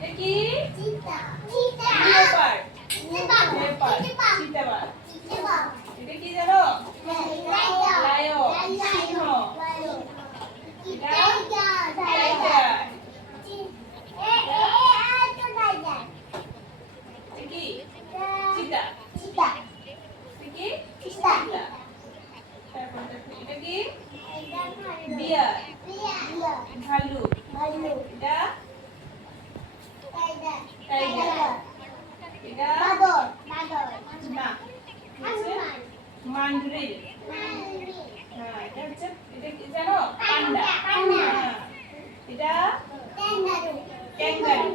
এটা কি? Leopard. Leopard. চিতাবাঘ। এটা কি জানো? লায়ন। সিংহ। এটা টাইগার। এটা কি? চিতা। এটা কি? চিতা। তারপর দেখো এটা কি? বিয়ার। ভাল্লুক। এটা টাইগার। এটা না হচ্ছে মান্ডরিল। হ্যাঁ এটা হচ্ছে এটা কি জানো? পান্ডা। হ্যাঁ এটা ক্যাঙ্গারু।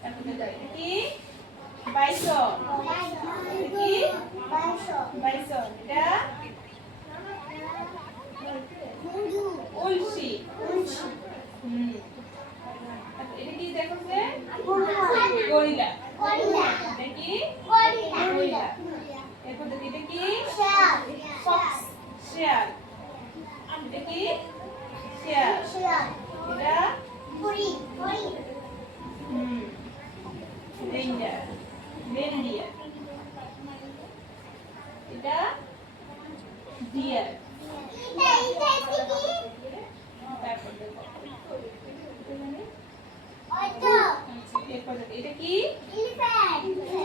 তারপর দেখো এটা কি? বাইসন। এটা কি? বাইসন। এটা উলসি। এটা কি দেখো যে? গরিলা। এটা কি? গরিলা। এরপর দেখো এটা কি? ফক্স। শিয়াল। এটা কি? শিয়াল। এটা রেইনডিয়ার। রেইনডিয়ার। এটা ডিয়ার। তারপর দেখো এরপর দেখো এটা কি?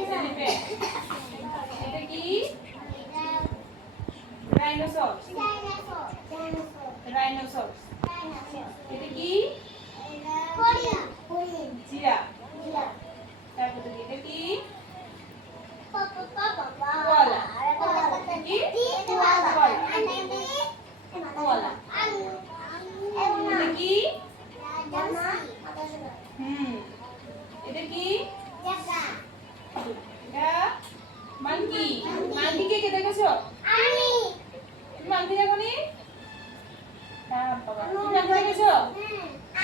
এলিফ্যান্ট। এটা কি? রাইনোসরস। রাইনোসরস। এটা কি? জিরাফ। তারপর দেখো এটা কি? কোয়ালা। কি? কোয়ালা। কোয়ালা। এটা কি? এটা কি? এটা মাঙ্কি। মাঙ্কি কে দেখেছো? তুমি মাঙ্কি দেখোনি? বাবা তুমি মাঙ্কি দেখেছো?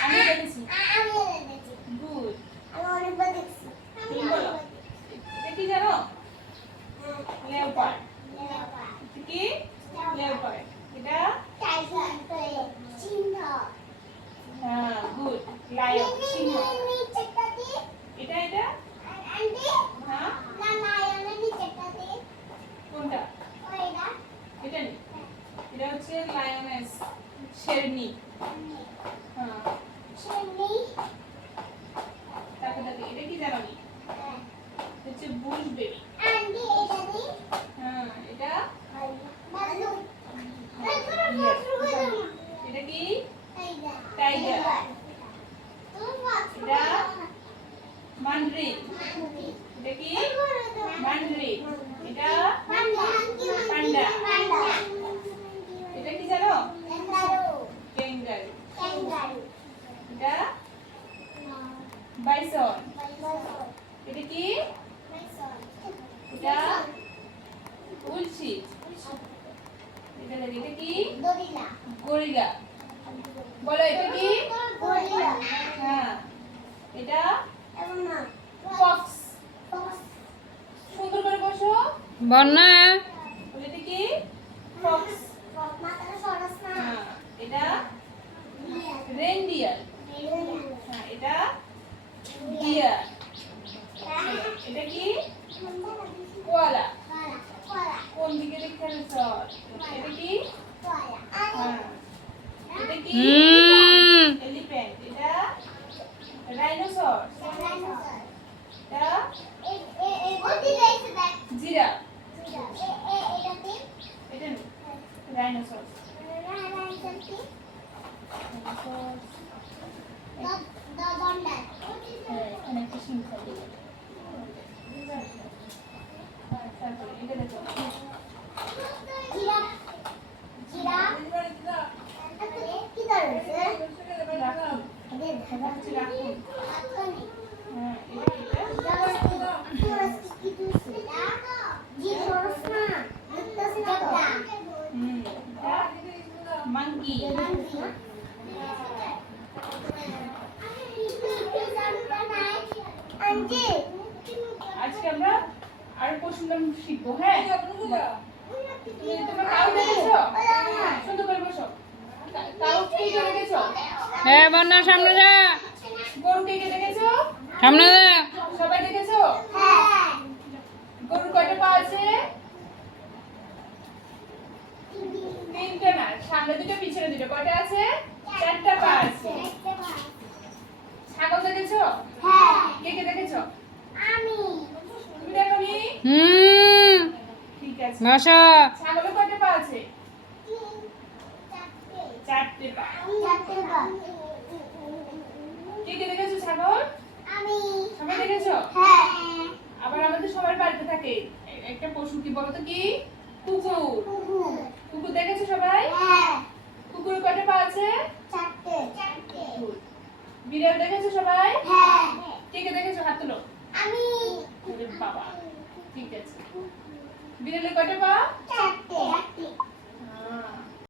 আমি দেখেছি। গুড। তুমি বলো এটা কি জানো? লেওপার্ড। এটা কি? লেওপার্ড। এটা হ্যাঁ গুড। লায়ন। সিংহ। এটা এটা হ্যাঁ কোনটা? এটা নি এটা হচ্ছে লায়নেস। শেরনি। হ্যাঁ তারপর দেখো এটা কি জানো? এটা হচ্ছে বুশ বেবি। হ্যাঁ এটা এটা কি? টাইগার। এটা মান্ডরিল। এটা কি? মান্ডরিল। এটা পান্ডা। এটা কি জানো? ক্যাঙ্গারু। এটা বাইসন। এটা কি? এটা উলসি। এটা দেখো এটা কি? গরিলা। বলো এটা কি? হ্যাঁ এটা ফক্স। সুন্দর করে বসো। বন্যা এটা কি? ফক্স। হ্যাঁ এটা রেইনডিয়ার। হ্যাঁ এটা ডিয়ার। এটা কি? কোয়ালা। কোন দিকে দেখতে এটা কি? হ্যাঁ এটা কি? এলিফ্যান্ট। এটা রাইনোসরস। এটা জিরাফ। এটা রাইনোসরস। এখানে একটা সিংহ। তারপরে এটা দেখো monkey. আজকে আমরা আর প্রশ্ন শিখবো। হ্যাঁ তোমরা কাউ দেখেছো? সুন্দর করে বসো। কাউ কে দেখেছো? হ্যাঁ বন্যার সামনে যা। গরু কে দেখেছো? সামনে সবাই দেখেছো? গরুর কয়টা পা আছে? তিনটে না, সামনে দুটো পিছনে দুটো। কয়টা আছে? চারটা পা আছে। ছাগল দেখেছো? কে কে দেখেছো? তুমি দেখোনি? ঠিক আছে। বসো। ছাগলের কয়টা পা আছে? চারটে পা। কে কে দেখেছো ছাগল? সবাই দেখেছো? আবার আমাদের সবার বাড়িতে থাকে একটা পশু, কি বলতো? কি? কুকুর।